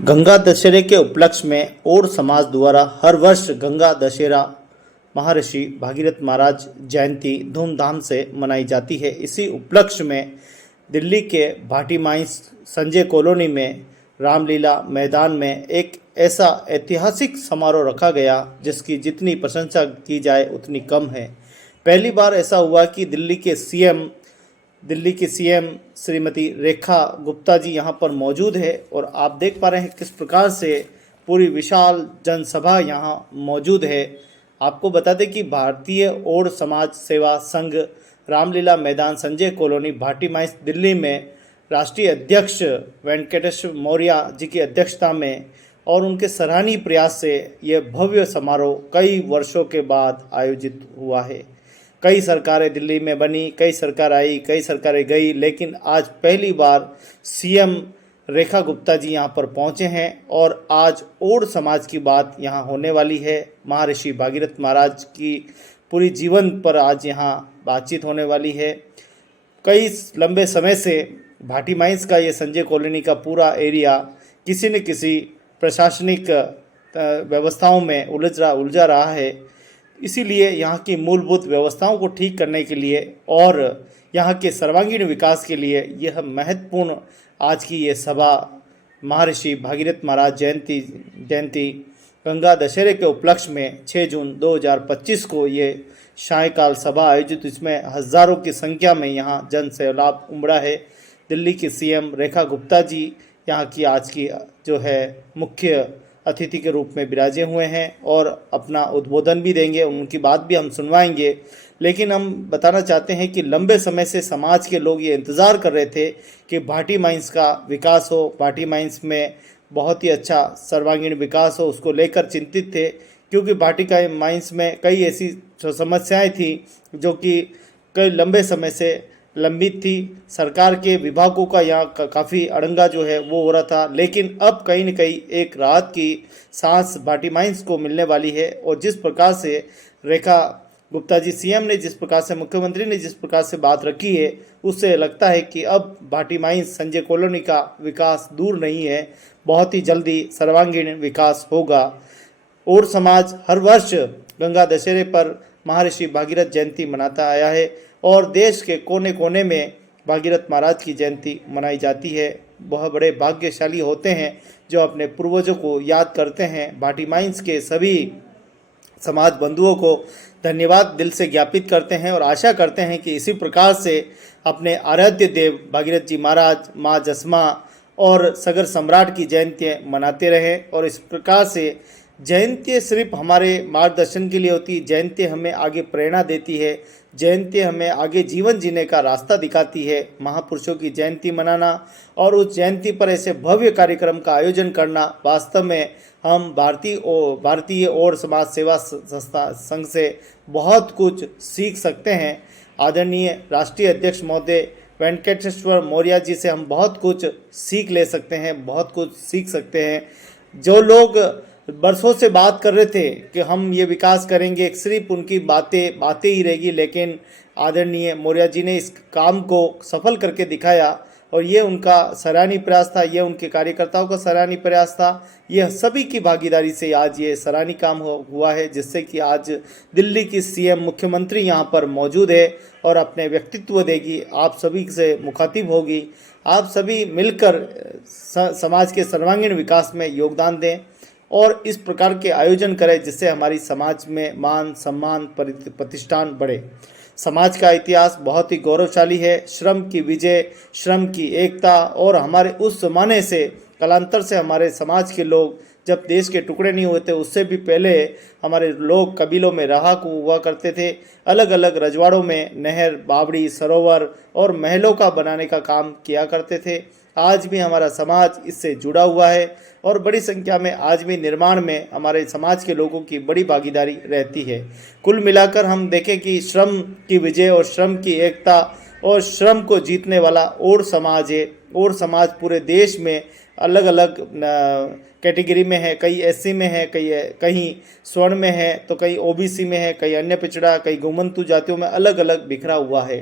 गंगा दशहरे के उपलक्ष्य में ओड समाज द्वारा हर वर्ष गंगा दशहरा महर्षि भागीरथ महाराज जयंती धूमधाम से मनाई जाती है। इसी उपलक्ष्य में दिल्ली के भाटी माइंस संजय कॉलोनी में रामलीला मैदान में एक ऐसा ऐतिहासिक समारोह रखा गया जिसकी जितनी प्रशंसा की जाए उतनी कम है। पहली बार ऐसा हुआ कि दिल्ली की सीएम श्रीमती रेखा गुप्ता जी यहाँ पर मौजूद है और आप देख पा रहे हैं किस प्रकार से पूरी विशाल जनसभा यहाँ मौजूद है। आपको बता दें कि भारतीय ओड समाज सेवा संघ रामलीला मैदान संजय कॉलोनी भाटी माइंस दिल्ली में राष्ट्रीय अध्यक्ष वेंकटेश मौर्य जी की अध्यक्षता में और उनके सराहनीय प्रयास से यह भव्य समारोह कई वर्षों के बाद आयोजित हुआ है। कई सरकारें दिल्ली में बनी, कई सरकार आई, कई सरकारें गई, लेकिन आज पहली बार सीएम रेखा गुप्ता जी यहाँ पर पहुँचे हैं और आज ओड समाज की बात यहाँ होने वाली है। महर्षि भागीरथ महाराज की पूरी जीवन पर आज यहाँ बातचीत होने वाली है। कई लंबे समय से भाटी माइंस का ये संजय कॉलोनी का पूरा एरिया किसी न किसी प्रशासनिक व्यवस्थाओं में उलझा रहा है। इसीलिए यहाँ की मूलभूत व्यवस्थाओं को ठीक करने के लिए और यहाँ के सर्वांगीण विकास के लिए यह महत्वपूर्ण आज की ये सभा महर्षि भागीरथ महाराज जयंती गंगा दशहरे के उपलक्ष्य में 6 जून 2025 को ये सायंकाल सभा आयोजित, इसमें हज़ारों की संख्या में यहाँ जन सैलाब उमड़ा है। दिल्ली की सीएम रेखा गुप्ता जी यहाँ की आज की जो है मुख्य अतिथि के रूप में विराजे हुए हैं और अपना उद्बोधन भी देंगे, उनकी बात भी हम सुनवाएंगे। लेकिन हम बताना चाहते हैं कि लंबे समय से समाज के लोग ये इंतज़ार कर रहे थे कि भाटी माइंस का विकास हो, भाटी माइंस में बहुत ही अच्छा सर्वांगीण विकास हो, उसको लेकर चिंतित थे। क्योंकि भाटी का माइंस में कई ऐसी समस्याएं थी जो कि कई लंबे समय से लंबित थी। सरकार के विभागों का यहाँ काफ़ी अड़ंगा जो है वो हो रहा था, लेकिन अब कहीं न कहीं एक राहत की सांस भाटी माइंस को मिलने वाली है। और जिस प्रकार से रेखा गुप्ता जी सीएम ने, जिस प्रकार से मुख्यमंत्री ने जिस प्रकार से बात रखी है, उससे लगता है कि अब भाटी माइंस संजय कॉलोनी का विकास दूर नहीं है, बहुत ही जल्दी सर्वांगीण विकास होगा। ओड समाज हर वर्ष गंगा दशहरे पर महर्षि भागीरथ जयंती मनाता आया है और देश के कोने कोने में भागीरथ महाराज की जयंती मनाई जाती है। वह बड़े भाग्यशाली होते हैं जो अपने पूर्वजों को याद करते हैं। भाटी माइंस के सभी समाज बंधुओं को धन्यवाद दिल से ज्ञापित करते हैं और आशा करते हैं कि इसी प्रकार से अपने आराध्य देव भागीरथ जी महाराज, माँ जसमा और सगर सम्राट की जयंतियाँ मनाते रहें। और इस प्रकार से जयंती सिर्फ हमारे मार्गदर्शन के लिए होती है, जयंती हमें आगे प्रेरणा देती है, जयंती हमें आगे जीवन जीने का रास्ता दिखाती है। महापुरुषों की जयंती मनाना और उस जयंती पर ऐसे भव्य कार्यक्रम का आयोजन करना, वास्तव में हम भारतीय ओड समाज सेवा संस्था संघ से बहुत कुछ सीख सकते हैं। आदरणीय राष्ट्रीय अध्यक्ष महोदय वेंकटेश्वर मौर्य जी से हम बहुत कुछ सीख ले सकते हैं, बहुत कुछ सीख सकते हैं। जो लोग बरसों से बात कर रहे थे कि हम ये विकास करेंगे, सिर्फ उनकी बातें ही रहेगी, लेकिन आदरणीय मौर्य जी ने इस काम को सफल करके दिखाया और ये उनका सराहनीय प्रयास था, ये उनके कार्यकर्ताओं का सराहनीय प्रयास था। यह सभी की भागीदारी से आज ये सराहनीय काम हुआ है, जिससे कि आज दिल्ली की सीएम मुख्यमंत्री यहाँ पर मौजूद है और अपने व्यक्तित्व देगी, आप सभी से मुखातिब होगी। आप सभी मिलकर समाज के सर्वांगीण विकास में योगदान दें और इस प्रकार के आयोजन करें जिससे हमारी समाज में मान सम्मान प्रतिष्ठान बढ़े। समाज का इतिहास बहुत ही गौरवशाली है। श्रम की विजय, श्रम की एकता और हमारे उस ज़माने से कालांतर से हमारे समाज के लोग जब देश के टुकड़े नहीं हुए थे, उससे भी पहले हमारे लोग कबीलों में रहा हुआ करते थे। अलग अलग रजवाड़ों में नहर, बावड़ी, सरोवर और महलों का बनाने का काम किया करते थे। आज भी हमारा समाज इससे जुड़ा हुआ है और बड़ी संख्या में आज भी निर्माण में हमारे समाज के लोगों की बड़ी भागीदारी रहती है। कुल मिलाकर हम देखें कि श्रम की विजय और श्रम की एकता और श्रम को जीतने वाला ओड समाज है। ओड समाज पूरे देश में अलग अलग कैटेगरी में है, कई एससी में है, कहीं स्वर्ण में है, तो कहीं ओबीसी में है, कहीं अन्य पिछड़ा, कई घुमंतु जातियों में अलग अलग बिखरा हुआ है।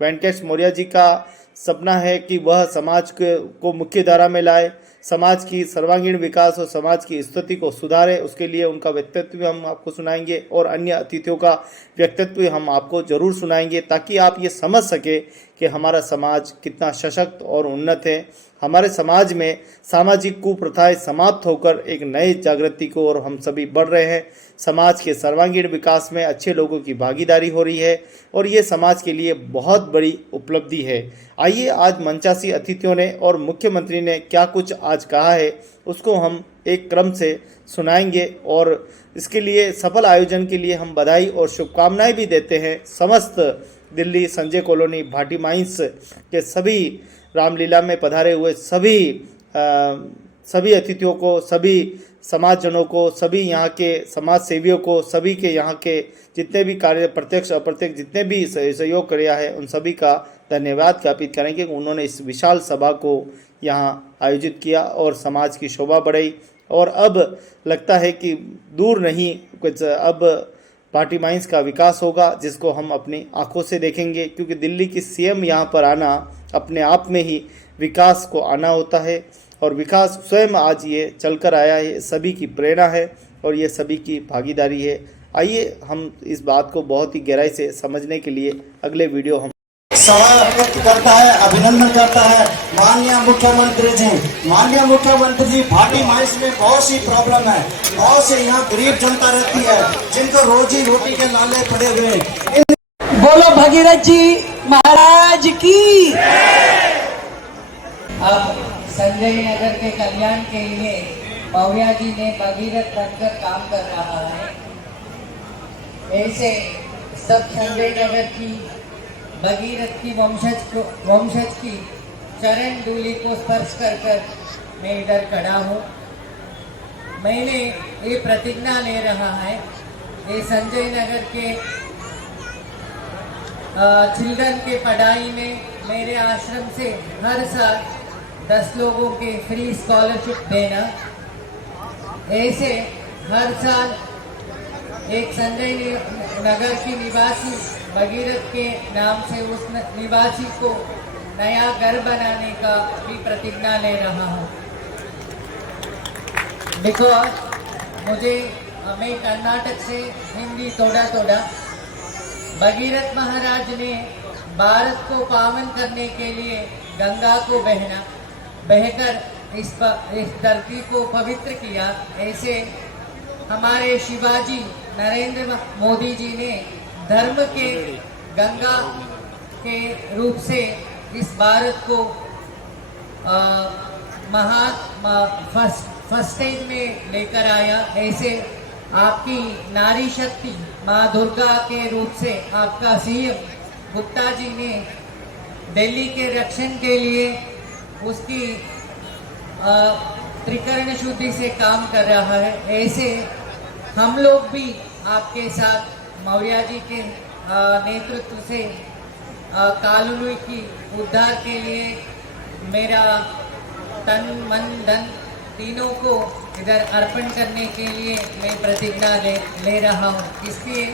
वेंकटेश मौर्य जी का सपना है कि वह समाज को मुख्य धारा में लाए, समाज की सर्वांगीण विकास और समाज की स्थिति को सुधारे, उसके लिए उनका व्यक्तित्व भी हम आपको सुनाएंगे और अन्य अतिथियों का व्यक्तित्व भी हम आपको जरूर सुनाएंगे, ताकि आप ये समझ सके कि हमारा समाज कितना सशक्त और उन्नत है। हमारे समाज में सामाजिक कुप्रथाएं समाप्त होकर एक नए जागृति को और हम सभी बढ़ रहे हैं। समाज के सर्वांगीण विकास में अच्छे लोगों की भागीदारी हो रही है और ये समाज के लिए बहुत बड़ी उपलब्धि है। आइए आज मंचासी अतिथियों ने और मुख्यमंत्री ने क्या कुछ आज कहा है उसको हम एक क्रम से सुनाएंगे और इसके लिए सफल आयोजन के लिए हम बधाई और शुभकामनाएं भी देते हैं समस्त दिल्ली संजय कॉलोनी भाटी माइंस के सभी रामलीला में पधारे हुए सभी अतिथियों को, सभी समाजजनों को, सभी यहाँ के समाज सेवियों को, सभी के यहाँ के जितने भी कार्य प्रत्यक्ष अप्रत्यक्ष जितने भी सहयोग किया है उन सभी का धन्यवाद ज्ञापित करेंगे। उन्होंने इस विशाल सभा को यहाँ आयोजित किया और समाज की शोभा बढ़ाई और अब लगता है कि दूर नहीं कुछ अब भाटी माइंस का विकास होगा जिसको हम अपनी आंखों से देखेंगे, क्योंकि दिल्ली की सीएम यहाँ पर आना अपने आप में ही विकास को आना होता है और विकास स्वयं आज ये चलकर आया है, सभी की प्रेरणा है और ये सभी की भागीदारी है। आइए हम इस बात को बहुत ही गहराई से समझने के लिए अगले वीडियो हम सवाल व्यक्त करता है, अभिनंदन करता है माननीय मुख्यमंत्री जी। माननीय मुख्यमंत्री जी, भाटी माइंस में बहुत सी प्रॉब्लम है, बहुत से यहाँ गरीब जनता रहती है जिनको रोजी रोटी के लाले पड़े हुए। बोलो भगीरथ जी महाराज की। अब संजय नगर के कल्याण के लिए मौर्या जी ने भगीरथ बनकर काम कर रहा है। ऐसे सब संजय नगर की भगीरथ की वंशज की चरण धूलि को स्पर्श कर कर मैं इधर खड़ा हूँ। मैंने ये प्रतिज्ञा ले रहा है, ये संजय नगर के चिल्ड्रन के पढ़ाई में मेरे आश्रम से हर साल 10 लोगों के फ्री स्कॉलरशिप देना। ऐसे हर साल एक संजय नगर की निवासी भगीरथ के नाम से उस निवासी को नया घर बनाने का भी प्रतिज्ञा ले रहा हूँ। बिकॉज मैं कर्नाटक से हिंदी थोड़ा भगीरथ महाराज ने भारत को पावन करने के लिए गंगा को बहकर इस धरती को पवित्र किया। ऐसे हमारे शिवाजी नरेंद्र मोदी जी ने धर्म के गंगा के रूप से इस भारत को फर्स्ट स्टेज में लेकर आया। ऐसे आपकी नारी शक्ति माँ दुर्गा के रूप से आपका सीएम गुप्ता जी ने दिल्ली के रक्षण के लिए उसकी त्रिकर्ण शुद्धि से काम कर रहा है। ऐसे हम लोग भी आपके साथ मौर्या जी के नेतृत्व से कॉलोनी की उद्धार के लिए मेरा तन मन धन तीनों को इधर अर्पण करने के लिए मैं प्रतिज्ञा ले रहा हूँ। इसलिए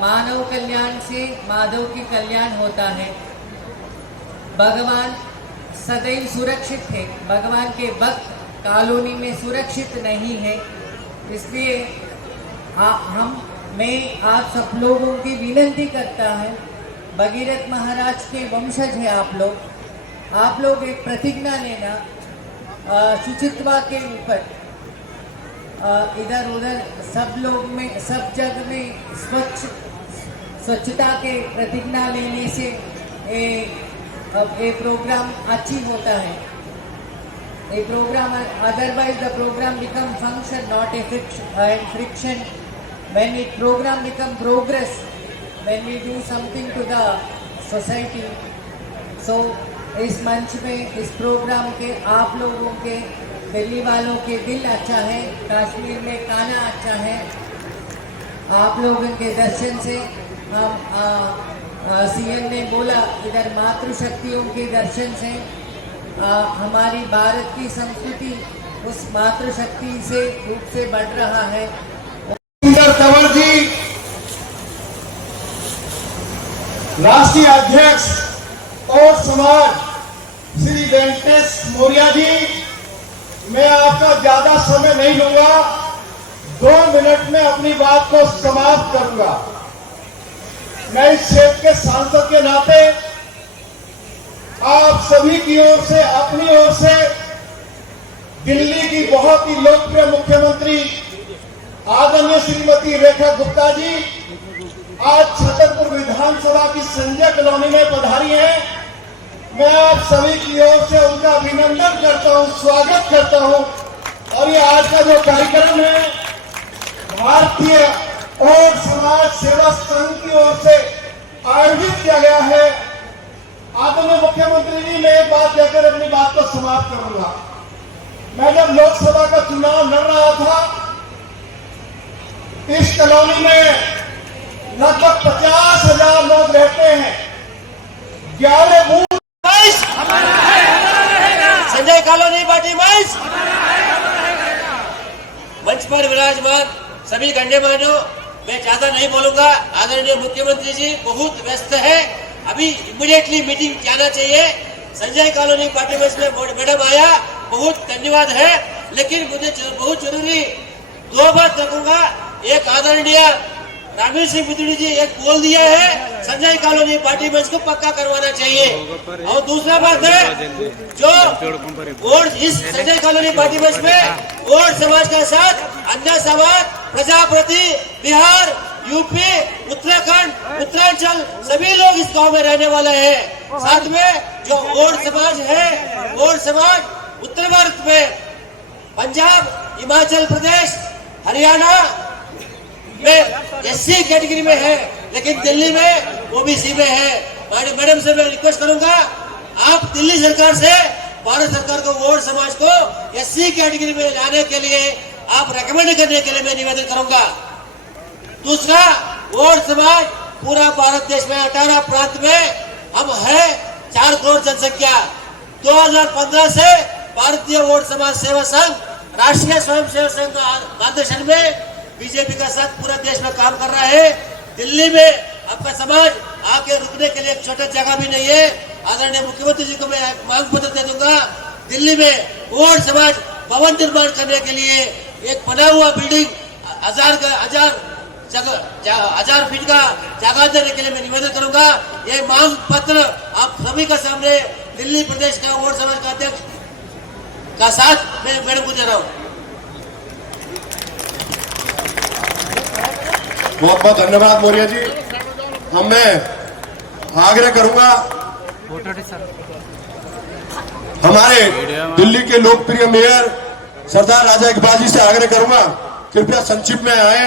मानव कल्याण से माधव की कल्याण होता है। भगवान सदैव सुरक्षित है, भगवान के भक्त कॉलोनी में सुरक्षित नहीं है। इसलिए मैं आप सब लोगों की विनती करता है, भगीरथ महाराज के वंशज है आप लोग एक प्रतिज्ञा लेना शुचित्वा के ऊपर। इधर उधर सब लोग में सब जगह में स्वच्छता के प्रतिज्ञा लेने से ये प्रोग्राम अच्छी होता है। A program, otherwise the program become function, not a friction. When it program become progress, when we do something to the society. So इस मंच में इस प्रोग्राम के आप लोगों के दिल्ली वालों के दिल अच्छा है, कश्मीर में खाना अच्छा है। आप लोगों के दर्शन से हम सीएम ने बोला इधर मातृशक्तियों के दर्शन से हमारी भारत की संस्कृति उस मातृशक्ति से रूप से बढ़ रहा है। तंवर जी, राष्ट्रीय अध्यक्ष और समाज श्री वेंकटेश मौर्या जी, मैं आपका ज्यादा समय नहीं लूंगा, 2 मिनट में अपनी बात को समाप्त करूंगा। मैं इस क्षेत्र के सांसद के नाते आप सभी की ओर से, अपनी ओर से दिल्ली की बहुत ही लोकप्रिय मुख्यमंत्री आदरणीय श्रीमती रेखा गुप्ता जी आज छतरपुर विधानसभा की संजय कॉलोनी में पधारी हैं। मैं आप सभी की ओर से उनका अभिनंदन करता हूं, स्वागत करता हूं। और ये आज का जो कार्यक्रम है भारतीय और समाज सेवा संघ की ओर से आयोजित किया गया है। आदरणीय मुख्यमंत्री जी, मैं एक बात कहकर अपनी बात को समाप्त करूंगा। मैं जब लोकसभा का चुनाव लड़ रहा था, इस कॉलोनी में लगभग 50,000 लोग रहते हैं। 11 बूथ संजय कॉलोनी पार्टी मंच पर विराजमान सभी गण्यमान्यों, मैं ज्यादा नहीं बोलूंगा। आदरणीय मुख्यमंत्री जी बहुत व्यस्त है, अभी इमीडिएटली मीटिंग जाना चाहिए। संजय कॉलोनी पार्टी मंच में मैडम आया, बहुत धन्यवाद है। लेकिन मुझे बहुत जरूरी 2 बात रखूंगा। एक आदरणीय रामीर सिंह बिदुड़ी जी एक बोल दिया है, संजय कॉलोनी पार्टी मंच को पक्का करवाना चाहिए। और दूसरा बात है, जो वोट इस संजय कॉलोनी पार्टी मंच में वोट समाज के साथ अन्य समाज, प्रजापति, बिहार, यूपी, उत्तराखंड, उत्तरांचल सभी लोग इस गांव में रहने वाले हैं। साथ में जो वोट समाज है, वोट समाज उत्तर भारत में पंजाब, हिमाचल प्रदेश, हरियाणा में एससी कैटेगरी में है, लेकिन दिल्ली में ओबीसी में है। मैडम से मैं रिक्वेस्ट करूंगा, आप दिल्ली सरकार से भारत सरकार को वोट समाज को एससी कैटेगरी में लाने के लिए आप रेकमेंड करने के लिए मैं निवेदन करूंगा। दूसरा, वोट समाज पूरा भारत देश में 18 प्रांत में हम है 4 करोड़ जनसंख्या। 2015 से भारतीय वोट समाज सेवा संघ राष्ट्रीय स्वयं सेवक संघ मार्गदर्शन में बीजेपी का साथ पूरा देश में काम कर रहा है। दिल्ली में आपका समाज आके रुकने के लिए एक छोटा जगह भी नहीं है। आदरणीय मुख्यमंत्री जी को मैं मांग पत्र दे दूंगा, दिल्ली में वोट समाज भवन निर्माण करने के लिए एक बना हुआ बिल्डिंग 1000 फीट का जगह देने के लिए मैं निवेदन करूंगा। ये मांग पत्र आप सभी का सामने दिल्ली प्रदेश का वोट समाज का अध्यक्ष का साथ मैं मैडम को दे रहा हूँ। बहुत बहुत धन्यवाद मौर्य जी। अब मैं आग्रह करूंगा हमारे दिल्ली के लोकप्रिय मेयर सरदार राजा इकबाल जी से आग्रह करूंगा, कृपया संक्षिप्त में आए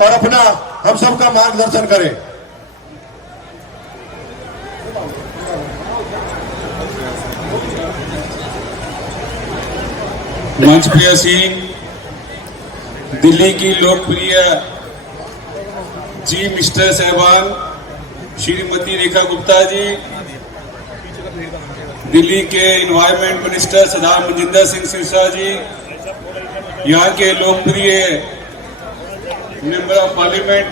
और अपना हम सबका मार्गदर्शन करें। मंच प्रिय सिंह, दिल्ली की लोकप्रिय चीफ मिनिस्टर साहबान श्रीमती रेखा गुप्ता जी, दिल्ली के एनवायरमेंट मिनिस्टर सरदार मनजिंदर सिंह सिरसा जी, यहाँ के लोकप्रिय member of parliament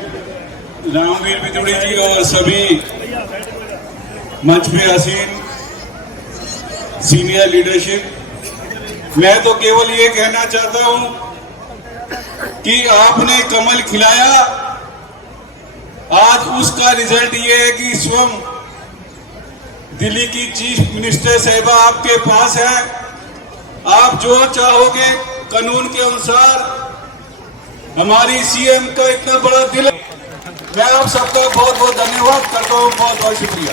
Ramveer Bidhuri ji और सभी मंच पे आसीन सीनियर लीडरशिप, मैं तो केवल ये कहना चाहता हूं कि आपने कमल खिलाया, आज उसका रिजल्ट ये है कि स्वयं दिल्ली की चीफ मिनिस्टर साहिबा आपके पास है। आप जो चाहोगे कानून के अनुसार, हमारी सीएम का इतना बड़ा दिल, मैं आप सबका बहुत बहुत धन्यवाद करता हूँ। बहुत बहुत शुक्रिया,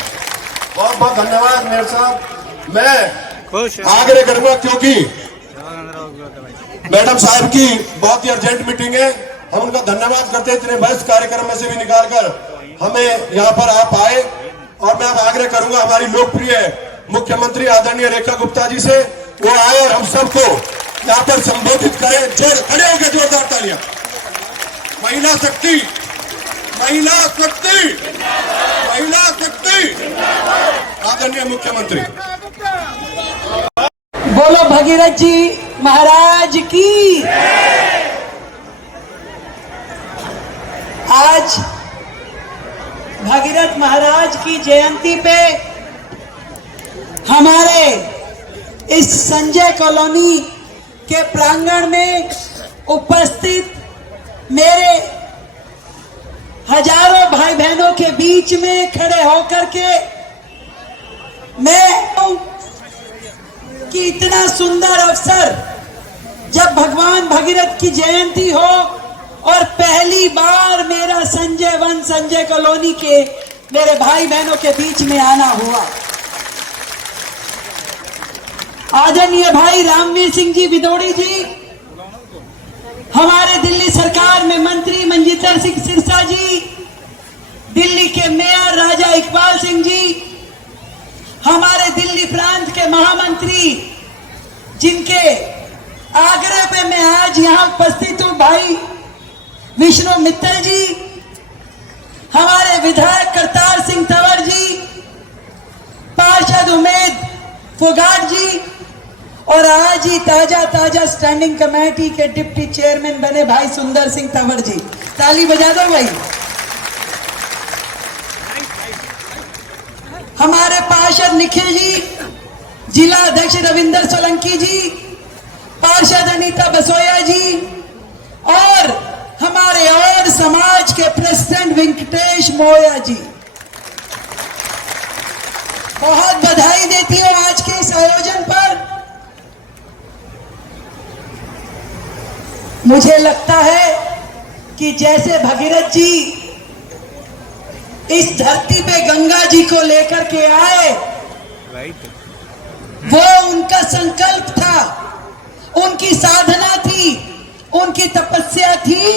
बहुत बहुत धन्यवाद मेयर साहब। मैं आग्रह करूंगा, क्योंकि मैडम साहब की बहुत ही अर्जेंट मीटिंग है, हम उनका धन्यवाद करते हैं इतने व्यस्त कार्यक्रम में से भी निकालकर हमें यहाँ पर आप आए। और मैं अब आग्रह करूंगा हमारी लोकप्रिय मुख्यमंत्री आदरणीय रेखा गुप्ता जी से, वो आए और हम सबको यहाँ पर संबोधित करें। खड़े होकर जोरदार तालियां। महिला शक्ति, महिला शक्ति, महिला शक्ति। आदरणीय मुख्यमंत्री। बोलो भगीरथ जी महाराज की। आज भगीरथ महाराज की जयंती पे हमारे इस संजय कॉलोनी के प्रांगण में उपस्थित मेरे हजारों भाई बहनों के बीच में खड़े होकर के मैं कि इतना सुंदर अवसर जब भगवान भगीरथ की जयंती हो और पहली बार मेरा संजय वन संजय कॉलोनी के मेरे भाई बहनों के बीच में आना हुआ। आदरणीय भाई रामवीर सिंह जी विदोड़ी जी, हमारे दिल्ली सरकार में मंत्री मंजिंदर सिंह सिरसा जी, दिल्ली के मेयर राजा इकबाल सिंह जी, हमारे दिल्ली प्रांत के महामंत्री जिनके आग्रह पे मैं आज यहाँ उपस्थित हूँ, भाई विष्णु मित्तल जी, हमारे विधायक करतार सिंह तंवर जी, पार्षद उमेद फोगाट जी, और आज ही ताजा ताजा स्टैंडिंग कमेटी के डिप्टी चेयरमैन बने भाई सुंदर सिंह तंवर जी। ताली बजा दो भाई। हमारे पार्षद निखिल जी, जिला अध्यक्ष रविंदर सोलंकी जी, पार्षद अनीता बसोया जी, और हमारे और समाज के प्रेसिडेंट वेंकटेश मोया जी, बहुत बधाई देती हूं आज के इस आयोजन पर। मुझे लगता है कि जैसे भगीरथ जी इस धरती पे गंगा जी को लेकर के आए, वो उनका संकल्प था, उनकी साधना थी, उनकी तपस्या थी।